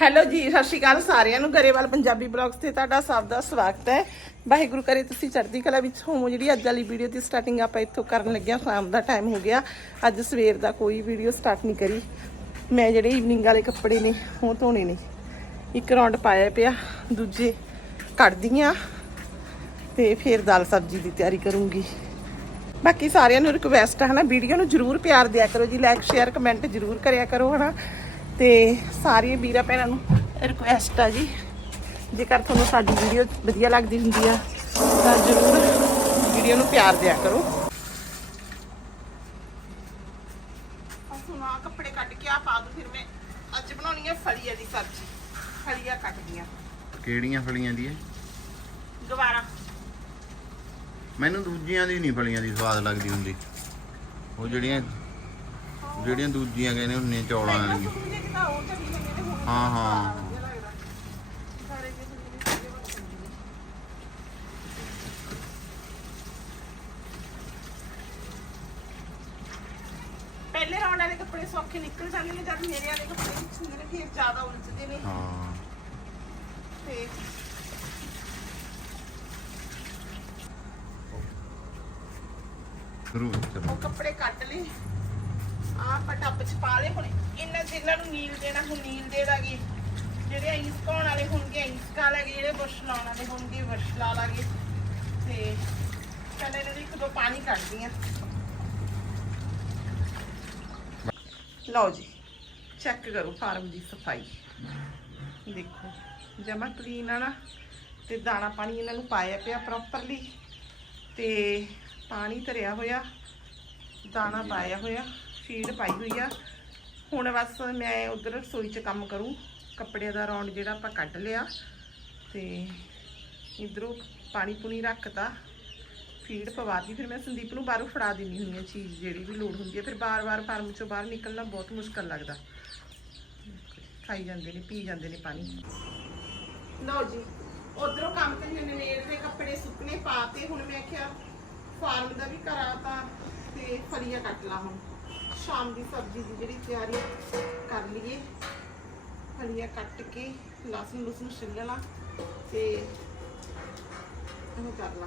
Hello ਜੀ, ਸਤਿ ਸ਼੍ਰੀ ਅਕਾਲ ਸਾਰਿਆਂ ਨੂੰ। ਗਰੇਵਾਲ ਪੰਜਾਬੀ ਬਲੌਗਸ ਤੇ ਤੁਹਾਡਾ ਸਭ ਦਾ ਸਵਾਗਤ ਹੈ। ਵਾਹਿਗੁਰੂ ਕਰੇ ਤੁਸੀਂ ਚੜ੍ਹਦੀ ਕਲਾ ਵਿੱਚ ਹੋਵੋ। ਜਿਹੜੀ ਅੱਜ ਵਾਲੀ ਵੀਡੀਓ ਦੀ ਸਟਾਰਟਿੰਗ ਆਪਾਂ ਇੱਥੋਂ ਕਰਨ ਲੱਗਿਆ ਸ਼ਾਮ ਦਾ ਟਾਈਮ ਹੋ ਗਿਆ। ਅੱਜ ਸਵੇਰ ਦਾ ਕੋਈ ਵੀਡੀਓ ਸਟਾਰਟ ਨਹੀਂ ਕਰੀ। ਮੈਂ ਜਿਹੜੇ ਈਵਨਿੰਗ ਵਾਲੇ ਕੱਪੜੇ ਨੇ, ਉਹ ਧੋਣੇ ਨੇ। ਇੱਕ ਰਾਉਂਡ ਪਾਇਆ ਪਿਆ, ਦੂਜੇ ਕੱਢਦੀ ਕੱਢਦੀਆਂ ਤੇ ਫਿਰ ਦਾਲ ਸਬਜ਼ੀ ਦੀ ਤਿਆਰੀ ਕਰੂੰਗੀ। ਬਾਕੀ ਸਾਰਿਆਂ ਨੂੰ ਰਿਕਵੈਸਟ ਹੈ ਨਾ ਵੀਡੀਓ ਨੂੰ ਜਰੂਰ ਪਿਆਰ ਦਿਆ ਕਰੋ ਜੀ। ਲਾਈਕ ਸ਼ੇਅਰ ਕਮੈਂਟ ਜਰੂਰ ਕਰਿਆ ਕਰੋ, ਹਨਾ। ਤੇ ਸਾਰੀਆਂ ਵੀਰਾਂ ਭੈਣਾਂ ਨੂੰ ਰਿਕਵੈਸਟ ਆ ਜੀ। ਜੇਕਰ ਤੁਹਾਨੂੰ ਸਾਡੀ ਵੀਡੀਓ ਵਧੀਆ ਲੱਗਦੀ ਹੁੰਦੀ ਆ ਤਾਂ ਜਰੂਰ ਵੀਡੀਓ ਨੂੰ ਪਿਆਰ ਦਿਆ ਕਰੋ। ਹੁਣ ਆ ਕੱਪੜੇ ਕੱਢ ਕੇ ਆ ਪਾ ਦੂੰ ਫਿਰ ਮੈਂ ਅੱਜ ਬਣਾਉਣੀ ਹੈ ਫਲੀਆ ਦੀ ਸਬਜ਼ੀ। ਫਲੀਆ ਕੱਟਦੀਆਂ। ਕਿਹੜੀਆਂ ਫਲੀਆਂ ਦੀ ਹੈ ਦੁਬਾਰਾ ਮੈਨੂੰ ਦੂਜੀਆਂ ਦੀ ਨਹੀਂ ਫਲੀਆਂ ਦੀ ਸਵਾਦ ਲੱਗਦੀ ਹੁੰਦੀ। ਉਹ ਜਿਹੜੀਆਂ ਜਿਹੜੀਆਂ ਦੂਜੀਆਂ ਕਹਿੰਦੇ ਹੁੰਦੀਆਂ ਚੌਲਾਂ ਵਾਲੀਆਂ। ਹਾਂ ਹਾਂ। ਪਹਿਲੇ ਰਾਉਂਡ ਵਾਲੇ ਕੱਪੜੇ ਸੌਖੇ ਨਿਕਲ ਜਾਂਦੇ ਨੇ ਜਦ ਮੇਰੇ ਵਾਲੇ ਕੱਪੜੇ ਵਿੱਚ ਹੁੰਦੇ ਨੇ ਫਿਰ ਜ਼ਿਆਦਾ ਉਲਝਦੇ ਨੇ। ਹਾਂ। ਤੇ ਸ਼ੁਰੂ ਉਹ ਕੱਪੜੇ ਕੱਟ ਲਏ। ਟੱਪ ਚ ਪਾ ਲਏ ਹੁਣ। ਇਹਨਾਂ ਜਿਨ੍ਹਾਂ ਨੂੰ ਨੀਲ ਦੇਣਾ, ਹੁਣ ਨੀਲ ਦੇ ਦਾਂਗੇ। ਜਿਹੜੇ ਐਂ ਸੁਕਾਉਣ ਵਾਲੇ ਹੋਣਗੇ ਐਂ ਸੁਕਾ ਲਾਂਗੇ, ਜਿਹੜੇ ਬੁਰਸ਼ ਲਾਉਣ ਵਾਲੇ ਹੋਣਗੇ, ਬੁਰਸ਼ ਲਾ ਲਾਂਗੇ। ਤੇ ਪਹਿਲੇ ਇਹਨਾਂ ਦੀ ਇੱਕ ਦੋ ਪਾਣੀ ਕੱਢਦੀ ਆ। ਲਓ ਜੀ ਚੈੱਕ ਕਰੋ ਫਾਰਮ ਦੀ ਸਫ਼ਾਈ। ਦੇਖੋ, ਜਮਾ ਕਲੀਨ ਆ ਨਾ, ਤੇ ਦਾਣਾ ਪਾਣੀ ਇਹਨਾਂ ਨੂੰ ਪਾਇਆ ਪਿਆ ਪ੍ਰੋਪਰਲੀ ਤੇ ਪਾਣੀ ਧਰਿਆ ਹੋਇਆ, ਦਾਣਾ ਪਾਇਆ ਹੋਇਆ। ਫੀਡ ਪਾਈ ਹੋਈ ਆ। ਹੁਣ ਬਸ ਮੈਂ ਉਧਰ ਰਸੋਈ 'ਚ ਕੰਮ ਕਰੂੰ। ਕੱਪੜਿਆਂ ਦਾ ਰੌਂਡ ਜਿਹੜਾ ਆਪਾਂ ਕੱਢ ਲਿਆ। ਤੇ ਇਧਰੋਂ ਪਾਣੀ ਪੁਣੀ ਰੱਖਤਾ। ਫੀਡ ਪਵਾਤੀ। ਫਿਰ ਮੈਂ ਸੰਦੀਪ ਨੂੰ ਬਾਹਰੋਂ ਫੜਾ ਦਿੰਦੀ ਹੁੰਦੀ ਆ ਚੀਜ਼ ਜਿਹੜੀ ਵੀ ਲੋੜ ਹੁੰਦੀ ਹੈ ਫਿਰ ਬਾਰ-ਬਾਰ ਫਾਰਮ 'ਚੋਂ ਬਾਹਰ ਨਿਕਲਣਾ ਬਹੁਤ ਮੁਸ਼ਕਲ ਲੱਗਦਾ। ਖਾਈ ਜਾਂਦੇ ਨੇ, ਪੀ ਜਾਂਦੇ ਨੇ ਪਾਣੀ। ਲਓ ਜੀ, ਉਧਰੋਂ ਕੰਮ ਤੇ ਨਵੇੜ ਦੇ ਕੱਪੜੇ ਸੁੱਕਣੇ ਪਾਤੇ। ਹੁਣ ਮੈਂ ਕਿਹਾ ਫਾਰਮ ਦਾ ਵੀ ਕਰਾ ਤਾਂ ਤੇ ਫਲੀਆਂ ਕੱਟ ਲਾ ਹੁਣ। ਸ਼ਾਮ ਦੀ ਸਬਜ਼ੀ ਦੀ ਜਿਹੜੀ ਤਿਆਰੀ ਕਰ ਲਈਏ। ਫਲੀਆਂ ਕੱਟ ਕੇ, ਲਸਣ ਲੁਸਣ ਛਿੱਲ ਲਾ ਤੇ ਇਹ ਕਰ ਲਾ।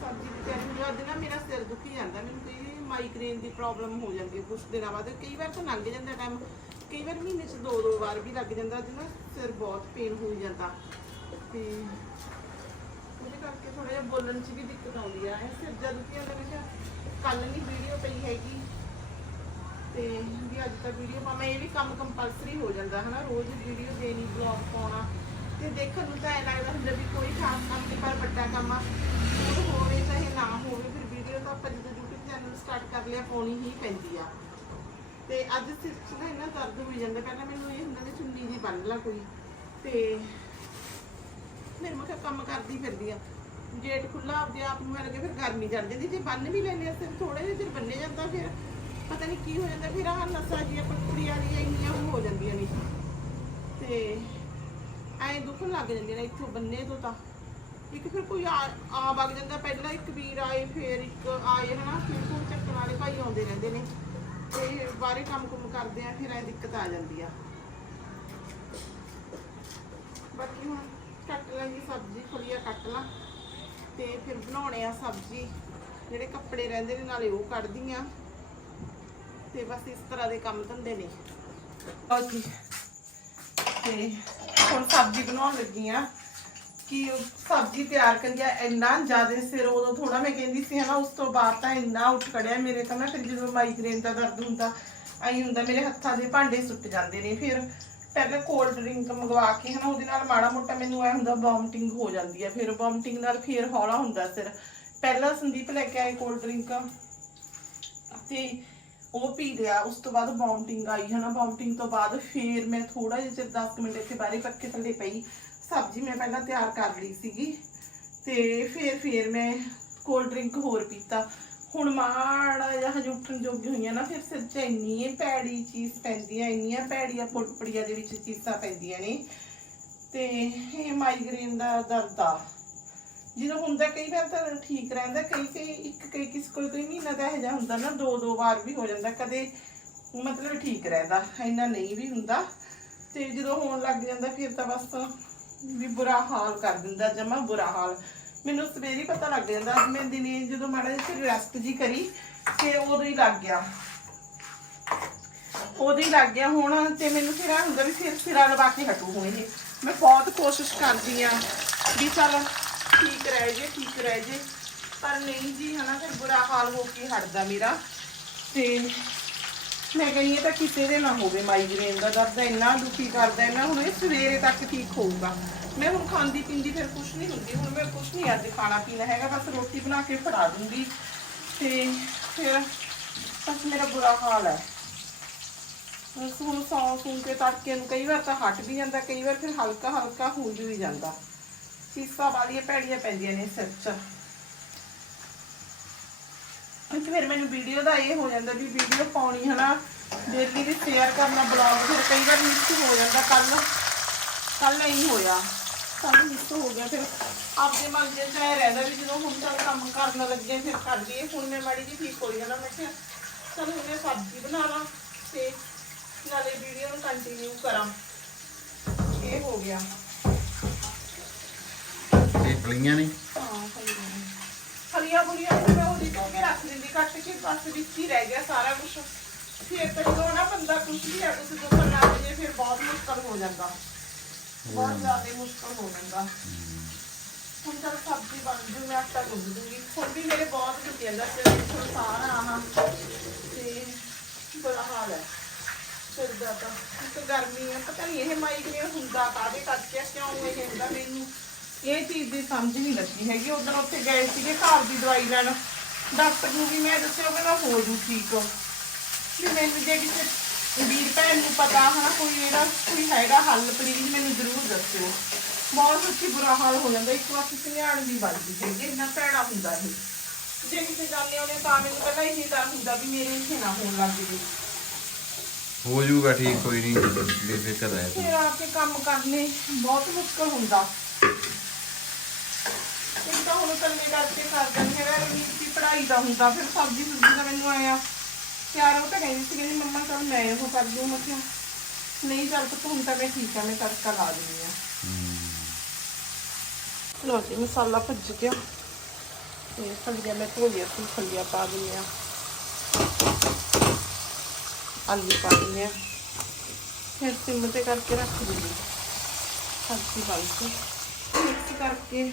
ਸਬਜ਼ੀ ਦੀ ਤਿਆਰੀ ਹੋ ਅੱਜ ਨਾ ਮੇਰਾ ਸਿਰ ਦੁਖੀ ਜਾਂਦਾ, ਮੈਨੂੰ ਕੋਈ ਮਾਈਗ੍ਰੇਨ ਦੀ ਪ੍ਰੋਬਲਮ ਹੋ ਜਾਂਦੀ ਹੈ ਕੁਝ ਦਿਨਾਂ ਬਾਅਦ। ਕਈ ਵਾਰ ਤਾਂ ਲੰਘ ਜਾਂਦਾ ਟਾਈਮ ਕਈ ਵਾਰ ਮਹੀਨੇ 'ਚ ਦੋ ਦੋ ਵਾਰ ਵੀ ਲੱਗ ਜਾਂਦਾ, ਅੱਜ ਨਾ ਸਿਰ ਬਹੁਤ ਪੇਨ ਹੋ ਜਾਂਦਾ। ਤੇ ਉਹਦੇ ਕਰਕੇ ਥੋੜਾ ਜਿਹਾ ਬੋਲਣ 'ਚ ਵੀ ਦਿੱਕਤ ਆਉਂਦੀ ਆ। ਸਿਰ ਜਦ ਕੀ ਜਾਂਦਾ, ਮੈਂ ਕਿਹਾ ਕੱਲ ਨਹੀਂ ਵੀਡੀਓ ਪਈ ਹੈਗੀ। ਤੇ ਵੀ ਅੱਜ ਤਾਂ ਵੀਡੀਓ ਪਾਵਾਂ ਇਹ ਵੀ ਕੰਮ ਕੰਪਲਸਰੀ ਹੋ ਜਾਂਦਾ, ਹਨਾ, ਰੋਜ਼ ਵੀਡੀਓ ਦੇਣੀ ਬਲੌਗ ਪਾਉਣਾ, ਤੇ ਦੇਖਣ ਨੂੰ ਤਾਂ ਐ ਲੱਗਦਾ ਹੁੰਦਾ ਵੀ ਕੋਈ ਖਾਸ ਕੰਮ ਨਹੀਂ ਪਰ ਵੱਡਾ ਕੰਮ ਆ। ਉਹ ਹੋਵੇ ਚਾਹੇ ਨਾ ਹੋਵੇ, ਫਿਰ ਵੀਡੀਓ ਤਾਂ ਆਪਾਂ ਜਦੋਂ YouTube ਚੈਨਲ ਸਟਾਰਟ ਕਰ ਲਿਆ, ਪਾਉਣੀ ਹੀ ਪੈਂਦੀ ਆ। ਤੇ ਅੱਜ ਸਿਰ ਨਾ ਇੰਨਾ ਦਰਦ ਹੋਈ ਜਾਂਦਾ, ਪਹਿਲਾਂ ਮੈਨੂੰ ਇਹ ਹੁੰਦਾ ਕਿ ਚੁੰਨੀ ਜੀ ਬੰਨ ਲਾ ਕੋਈ। ਤੇ ਫਿਰ ਮੈਂ ਕਿਹਾ ਕੰਮ ਕਰਦੀ ਫਿਰਦੀ ਆ। ਗੇਟ ਖੁੱਲਾ ਆਪਦੇ ਆਪ ਨੂੰ ਲੱਗੇ ਫਿਰ ਗਰਮੀ ਚੜ ਜਾਂਦੀ, ਜੇ ਬੰਨ ਵੀ ਲੈਂਦੇ ਆ ਸਿਰ ਥੋੜੇ ਜਿਹੇ ਚਿਰ ਬੰਨੇ ਜਾਂਦਾ, ਫਿਰ ਪਤਾ ਨਹੀਂ ਕੀ ਹੋ ਜਾਂਦਾ, ਫਿਰ ਆਹ ਨਸਾਂ ਜੀਆਂ ਪੱਕੜੀ ਵਾਲੀਆਂ ਇੰਨੀਆਂ ਹੋ ਜਾਂਦੀਆਂ ਨੇ। ਤੇ ਐਂ ਦੁਖਣ ਲੱਗ ਜਾਂਦੀਆਂ ਨੇ ਇੱਥੋਂ ਬੰਨੇ ਤੋਂ ਤਾਂ। ਇੱਕ ਫਿਰ ਕੋਈ ਆ ਆ ਵਗ ਜਾਂਦਾ, ਪਹਿਲਾਂ ਇੱਕ ਵੀਰ ਆਏ, ਫਿਰ ਇੱਕ ਆਏ, ਹਨਾ, ਫਿਰ ਕੋਈ ਚੱਕਣ ਵਾਲੇ ਭਾਈ ਆਉਂਦੇ ਰਹਿੰਦੇ ਨੇ। ਤੇ ਬਾਹਰੇ ਕੰਮ ਕੁਮ ਕਰਦੇ ਆ, ਫਿਰ ਐ ਦਿੱਕਤ ਆ ਜਾਂਦੀ ਆ। ਬਾਕੀ ਹੁਣ ਕੱਟ ਲਾਂਗੀ ਸਬਜ਼ੀ ਥੋੜੀ ਫੁਲੀਆ ਕੱਟ ਲਾਂ। ਤੇ ਫਿਰ ਬਣਾਉਣੇ ਆ ਸਬਜ਼ੀ। ਜਿਹੜੇ ਕੱਪੜੇ ਰਹਿੰਦੇ ਨੇ ਨਾਲੇ ਉਹ ਕੱਢਦੀ ਆ। ਤੇ ਬਸ ਇਸ ਤਰ੍ਹਾਂ ਦੇ ਕੰਮ ਧੰਦੇ ਨੇ। ਓਕੇ ਤੇ ਹੁਣ ਸਬਜ਼ੀ ਬਣਾਉਣ ਲੱਗੀ ਆ। ਕਿ ਸਬਜ਼ੀ ਤਿਆਰ ਕਰੀ ਆ ਇੰਨਾ ਜ਼ਿਆਦਾ ਸਿਰ ਉਦੋਂ ਥੋੜਾ ਮੈਂ ਕਹਿੰਦੀ ਸੀ, ਹਨਾ, ਉਸ ਤੋਂ ਬਾਅਦ ਤਾਂ ਇੰਨਾ ਉੱਠ ਖੜਿਆ। ਮੇਰੇ ਤਾਂ ਨਾ ਫਿਰ ਜਦੋਂ ਮਾਈਗ੍ਰੇਨ ਦਾ ਦਰਦ ਹੁੰਦਾ ਆਈ ਹੁੰਦਾ, ਮੇਰੇ ਹੱਥਾਂ ਦੇ ਭਾਂਡੇ ਸੁੱਟ ਜਾਂਦੇ ਨੇ। ਫਿਰ ਪਹਿਲਾਂ ਕੋਲਡ ਡਰਿੰਕ ਮੰਗਵਾ ਕੇ ਹਨਾ, ਉਹਦੇ ਨਾਲ ਮਾੜਾ ਮੋਟਾ ਮੈਨੂੰ ਐ ਹੁੰਦਾ ਵੋਮਟਿੰਗ ਹੋ ਜਾਂਦੀ ਹੈ ਫਿਰ ਵੋਮਟਿੰਗ ਨਾਲ ਫਿਰ ਹੌਲਾ ਹੁੰਦਾ ਸਿਰ। ਪਹਿਲਾਂ ਸੰਦੀਪ ਲੈ ਕੇ ਆਏ ਕੋਲਡ ਡਰਿੰਕ ਤੇ ਉਹ ਪੀ ਲਿਆ, ਉਸ ਤੋਂ ਬਾਅਦ ਵੋਮਟਿੰਗ ਆਈ ਹਨਾ ਵੋਮਟਿੰਗ ਤੋਂ ਬਾਅਦ ਫੇਰ ਮੈਂ ਥੋੜਾ ਜਿਹਾ ਚਿਰ 10 ਮਿੰਟ ਇੱਥੇ ਬਾਰੇ ਪੱਕੇ ਥੱਲੇ ਪਈ, ਸਬਜ਼ੀ ਮੈਂ ਪਹਿਲਾਂ ਤਿਆਰ ਕਰ ਲਈ ਸੀਗੀ। ਤੇ ਫੇਰ ਫੇਰ ਮੈਂ ਕੋਲਡ ਡਰਿੰਕ ਹੋਰ ਪੀਤਾ। ਹੁਣ ਮਾੜਾ ਜਿਹਾ ਹਜੇ ਜੋਗੀ ਹੋਈਆਂ ਨਾ, ਫਿਰ ਸਿਰ 'ਚ ਇੰਨੀ ਪੈੜੀ ਚੀਜ਼ ਪੈਂਦੀ ਆ, ਇੰਨੀਆਂ ਪੈੜੀਆਂ ਪੁੜਪੜੀਆਂ ਦੇ ਵਿੱਚ ਚੀਜ਼ਾਂ ਪੈਂਦੀਆਂ ਨੇ। ਤੇ ਇਹ ਮਾਈਗ੍ਰੇਨ ਦਾ ਦਰਦ ਆ। ਜਦੋਂ ਹੁੰਦਾ ਕਈ ਵਾਰ ਤਾਂ ਠੀਕ ਰਹਿੰਦਾ, ਕਈ ਕਈ, ਇੱਕ, ਕਈ ਕਿਸ ਕੋਈ ਕੋਈ ਮਹੀਨਾ ਦਾ ਇਹੋ ਜਿਹਾ ਹੁੰਦਾ ਨਾ, ਦੋ ਦੋ ਵਾਰ ਵੀ ਹੋ ਜਾਂਦਾ, ਕਦੇ ਮਤਲਬ ਠੀਕ ਰਹਿੰਦਾ, ਇੰਨਾ ਨਹੀਂ ਵੀ ਹੁੰਦਾ। ਤੇ ਜਦੋਂ ਹੋਣ ਲੱਗ ਜਾਂਦਾ, ਫਿਰ ਤਾਂ ਬਸ ਵੀ ਬੁਰਾ ਹਾਲ ਕਰ ਦਿੰਦਾ, ਜਮਾ ਬੁਰਾ ਹਾਲ। ਮੈਨੂੰ ਸਵੇਰੇ ਹੀ ਪਤਾ ਲੱਗ ਜਾਂਦਾ, ਅੱਜ ਮੈਂ ਦਿਨੇ ਜਦੋਂ ਮਾੜਾ ਜਿਹਾ ਰੈਸਟ ਜੀ ਕਰੀ, ਤੇ ਉਦੋਂ ਹੀ ਲੱਗ ਗਿਆ। ਉਦੋਂ ਹੀ ਲੱਗ ਗਿਆ ਹੁਣ, ਤੇ ਮੈਨੂੰ ਫਿਰ ਆ ਹੁੰਦਾ ਵੀ ਫਿਰ ਸਿਰਾ ਲਵਾ ਕੇ ਹਟੂ ਹੁਣ ਇਹ। ਮੈਂ ਬਹੁਤ ਕੋਸ਼ਿਸ਼ ਕਰਦੀ ਆ ਵੀ ਚੱਲ ਠੀਕ ਰਹਿ ਜੇ, ਠੀਕ ਰਹਿ ਜੇ। ਪਰ ਨਹੀਂ ਜੀ, ਹਨਾ, ਫਿਰ ਬੁਰਾ ਹਾਲ ਹੋ ਕੇ ਹਟਦਾ ਮੇਰਾ। ਤੇ ਮੈਂ ਕਹਿੰਦੀ ਹਾਂ ਤਾਂ ਕਿਸੇ ਦੇ ਨਾ ਹੋਵੇ ਮਾਈਗ੍ਰੇਨ ਦਾ ਦਰਦ, ਇੰਨਾ ਦੁਖੀ ਕਰਦਾ ਹੈ ਹੁਣ ਇਹ ਸਵੇਰੇ ਤੱਕ ਠੀਕ ਹੋਊਗਾ। ਮੈਂ ਹੁਣ ਖਾਂਦੀ ਪੀਂਦੀ ਫਿਰ ਕੁਛ ਨਹੀਂ ਹੁੰਦੀ, ਹੁਣ ਮੈਂ ਕੁਛ ਨਹੀਂ ਅੱਜ ਖਾਣਾ ਪੀਣਾ ਹੈਗਾ, ਬਸ ਰੋਟੀ ਬਣਾ ਕੇ ਫੜਾ ਦੂੰਗੀ। ਤੇ ਫਿਰ ਬਸ ਮੇਰਾ ਬੁਰਾ ਹਾਲ ਹੈ। ਬਸ ਹੁਣ ਸੌਂ ਸੂੰ ਕੇ ਤੜਕੇ ਨੂੰ ਕਈ ਵਾਰ ਤਾਂ ਹਟ ਵੀ ਜਾਂਦਾ, ਕਈ ਵਾਰ ਫਿਰ ਹਲਕਾ ਹਲਕਾ ਹੁੰਜ ਵੀ ਜਾਂਦਾ। ਚੀਸਾਂ ਵਾਲੀਆਂ ਭੈੜੀਆਂ ਪੈਂਦੀਆਂ ਨੇ ਸਿਰ 'ਚ। ਤੇ ਫਿਰ ਮੈਨੂੰ ਵੀਡੀਓ ਦਾ ਇਹ ਹੋ ਜਾਂਦਾ ਵੀ ਵੀਡੀਓ ਪਾਉਣੀ ਹਨਾ ਡੇਲੀ ਵੀ ਸ਼ੇਅਰ ਕਰਨਾ ਬਲੌਗ ਫਿਰ ਕਈ ਵਾਰ ਮਿਸ ਹੋ ਜਾਂਦਾ ਕੱਲ ਕੱਲ ਨਹੀਂ ਹੋਇਆ। ਕੱਲ ਮਿਸ ਹੋ ਗਿਆ ਫਿਰ ਆਪਦੇ ਮਨ ਦੇ ਚ ਇਹ ਰਹਿੰਦਾ ਵੀ ਜਦੋਂ ਹੁਣ ਚੱਲ ਕੰਮ ਕਰਨ ਲੱਗੇ ਫਿਰ ਕਰ ਲਈਏ। ਹੁਣ ਮੈਂ ਮਾੜੀ ਜੀ ਠੀਕ ਹੋਈ ਜਾਣਾ ਮੈਂ ਕਿਹਾ ਚਲ ਹੁਣ ਮੈਂ ਸਬਜ਼ੀ ਬਣਾ ਲਾਂ ਤੇ ਨਾਲੇ ਵੀਡੀਓ ਨੂੰ ਕੰਟੀਨਿਊ ਕਰਾਂ। ਇਹ ਹੋ ਗਿਆ। ਇਹ ਫਲੀਆਂ ਨਹੀਂ ਹਾਂ ਫਲੀਆਂ ਫਲੀਆਂ ਧੋ ਕੇ ਰੱਖ ਦਿੰਦੀ ਕੱਟ ਕੇ ਬਸ ਵਿੱਚ ਹੀ ਰਹਿ ਗਿਆ ਸਾਰਾ ਕੁਝ ਫਿਰ ਤਾਂ ਜਦੋਂ ਬੰਦਾ ਕੁਝ ਵੀ ਆ ਕੁਝ ਦੁੱਖਣ ਲੱਗ ਜੇ ਫਿਰ ਬਹੁਤ ਮੁਸ਼ਕਲ ਹੋ ਜਾਂਦਾ। ਬਹੁਤ ਜ਼ਿਆਦਾ ਮੁਸ਼ਕਲ ਹੋ ਜਾਂਦਾ। ਹੁਣ ਤਾਂ ਸਬਜ਼ੀ ਬਣ ਜੂ ਮੈਂ ਆਟਾ ਗੁੰਨ ਦੂੰਗੀ। ਹੁਣ ਵੀ ਮੇਰੇ ਬਹੁਤ ਦੁੱਖ ਜਾਂਦਾ ਤੇ ਥੋੜਾ ਸਾਰਾ ਆਹ। ਤੇ ਬੜਾ ਹਾਲ ਹੈ ਸਿਰ ਦਾ ਤਾਂ ਇੱਕ ਗਰਮੀ ਹੈ ਪਤਾ ਨਹੀਂ ਇਹ ਮਾਈਗ੍ਰੇਨ ਹੁੰਦਾ ਕਾਹਦੇ ਕਰਕੇ ਆ, ਕਿਉਂ ਇਹ ਹੁੰਦਾ ਮੈਨੂੰ? ਇਹ ਚੀਜ਼ ਦੀ ਸਮਝ ਨਹੀਂ ਲੱਗੀ ਹੈਗੀ। ਉਦੋਂ ਉੱਥੇ ਗਏ ਸੀਗੇ ਘਰ ਦੀ ਦਵਾਈ ਲੈਣ। ਨੂੰ ਵੀ ਮੈਂ ਉਹ ਕਹਿੰਦਾ ਹੋ ਜੂ ਠੀਕ। ਵੀ ਮੈਨੂੰ ਜੇ ਕਿਸੇ ਵੀਰ ਭੈਣ ਨੂੰ ਪਤਾ ਹਨਾ ਕੋਈ ਇਹਦਾ ਕੋਈ ਹੈਗਾ ਹੱਲ ਪਲੀਜ਼ ਮੈਨੂੰ ਜ਼ਰੂਰ ਦੱਸਿਓ। ਬਹੁਤ ਸੱਚੀ ਬੁਰਾ ਹਾਲ ਹੋ ਜਾਂਦਾ ਇੱਕ ਵਾਰ ਕਿਸੇ ਨਿਆਣ ਦੀ ਵੱਜਦੀ ਹੈਗੀ ਇੰਨਾ ਭੈੜਾ ਹੁੰਦਾ ਇਹ ਜੇ ਕਿਤੇ ਜਾਂਦੇ ਉਹਨੇ ਤਾਂ ਮੈਨੂੰ ਪਹਿਲਾਂ ਇਹ ਡਰ ਹੁੰਦਾ ਵੀ ਮੇਰੇ ਇੱਥੇ ਨਾ ਹੋਣ ਲੱਗ ਜੇ ਹੋ ਜਾਊਗਾ ਠੀਕ ਕੋਈ ਨਹੀਂ ਬੇਫਿਕਰ ਰਹਿ ਤੂੰ। ਫਿਰ ਆ ਕੇ ਕੰਮ ਕਰਨੇ ਬਹੁਤ ਮੁਸ਼ਕਲ ਹੁੰਦਾ। ਹੁਣ ਇਕੱਲੇ ਕਰਕੇ ਸਰਦਾ ਹੈਗਾ ਰਵਨੀਤ ਦੀ ਪੜ੍ਹਾਈ ਦਾ ਹੁੰਦਾ, ਫਿਰ ਸਬਜ਼ੀ ਸੁਬਜ਼ੀ ਦਾ ਮੈਨੂੰ ਆਇਆ ਪਿਆਰ ਉਹ ਤਾਂ ਕਹਿੰਦੀ ਸੀ, ਕਹਿੰਦੀ ਮੰਮਾ ਚੱਲ ਮੈਂ ਉਹ ਕਰ ਦੂੰ, ਮੈਂ ਕਿਹਾ, ਨਹੀਂ ਚੱਲ ਪੁੱਤ, ਹੁਣ ਤਾਂ ਮੈਂ ਠੀਕ ਆ, ਮੈਂ ਤੜਕਾ ਲਾ ਦਿੰਦੀ ਆ। ਲੋ ਜੀ, ਮਸਾਲਾ ਭੁੱਜ ਗਿਆ। ਤੇ ਫਲੀਆਂ ਮੈਂ ਧੋ ਲਿਆ ਸੀ, ਫਲੀਆਂ ਪਾ ਦਿੰਦੀ ਆ। ਆਲੂ ਪਾ ਦਿੰਦੀ ਆ। ਫਿਰ ਸਿਮ ਤੇ ਕਰਕੇ ਰੱਖ ਦਿੰਦੀ ਸਬਜ਼ੀ ਬਣ ਕੇ ਮਿਕਸ ਕਰਕੇ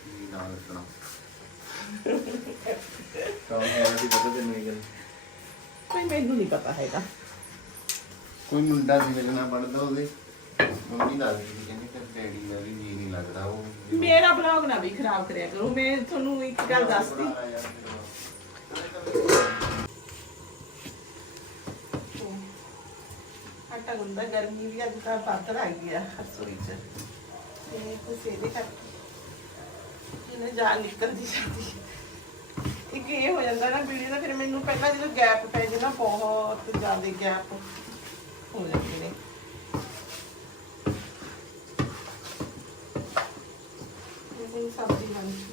ਕੀ ਨਾਮ ਰੱਖਣਾ ਕੰਮ ਹੈ ਜੀ ਪਤਾ ਤੈਨੂੰ ਇਹ ਗੱਲ। ਕੋਈ ਮੈਨੂੰ ਨਹੀਂ ਪਤਾ ਹੈਗਾ। ਕੋਈ ਮੁੰਡਾ ਸੀ ਮੇਰੇ ਨਾਲ ਪੜਦਾ ਉਹਦੇ। ਮੰਮੀ ਦੱਸਦੀ ਸੀ ਕਹਿੰਦੀ ਤੇ ਡੈਡੀ ਦਾ ਵੀ ਜੀ ਨਹੀਂ ਲੱਗਦਾ ਉਹ ਮੇਰਾ ਬਲੌਗ ਨਾ ਵੀ ਖਰਾਬ ਕਰਿਆ ਕਰੋ ਮੈਂ ਤੁਹਾਨੂੰ ਇੱਕ ਗੱਲ ਦੱਸਦੀ। ਆਟਾ ਗੁੰਦਾ ਗਰਮੀ ਵੀ ਅੱਜ ਕੱਲ੍ਹ ਵੱਧ ਆ ਗਈ ਆ ਰਸੋਈ ਚ। ਤੇ ਕੁਛ ਇਹਦੇ ਕਰਕੇ ਇਹਨੇ ਜਾਨ ਨਿਕਲਦੀ ਜਾਂਦੀ। ਇੱਕ ਇਹ ਹੋ ਜਾਂਦਾ ਨਾ ਵੀਡੀਓ ਦਾ ਫਿਰ ਮੈਨੂੰ ਪਹਿਲਾਂ ਜਦੋਂ ਗੈਪ ਪੈ ਜੇ ਨਾ ਬਹੁਤ ਜ਼ਿਆਦਾ ਗੈਪ ਹੋ ਜਾਂਦੇ ਨੇ। ਸਬਜ਼ੀ ਬਣ ਗਈ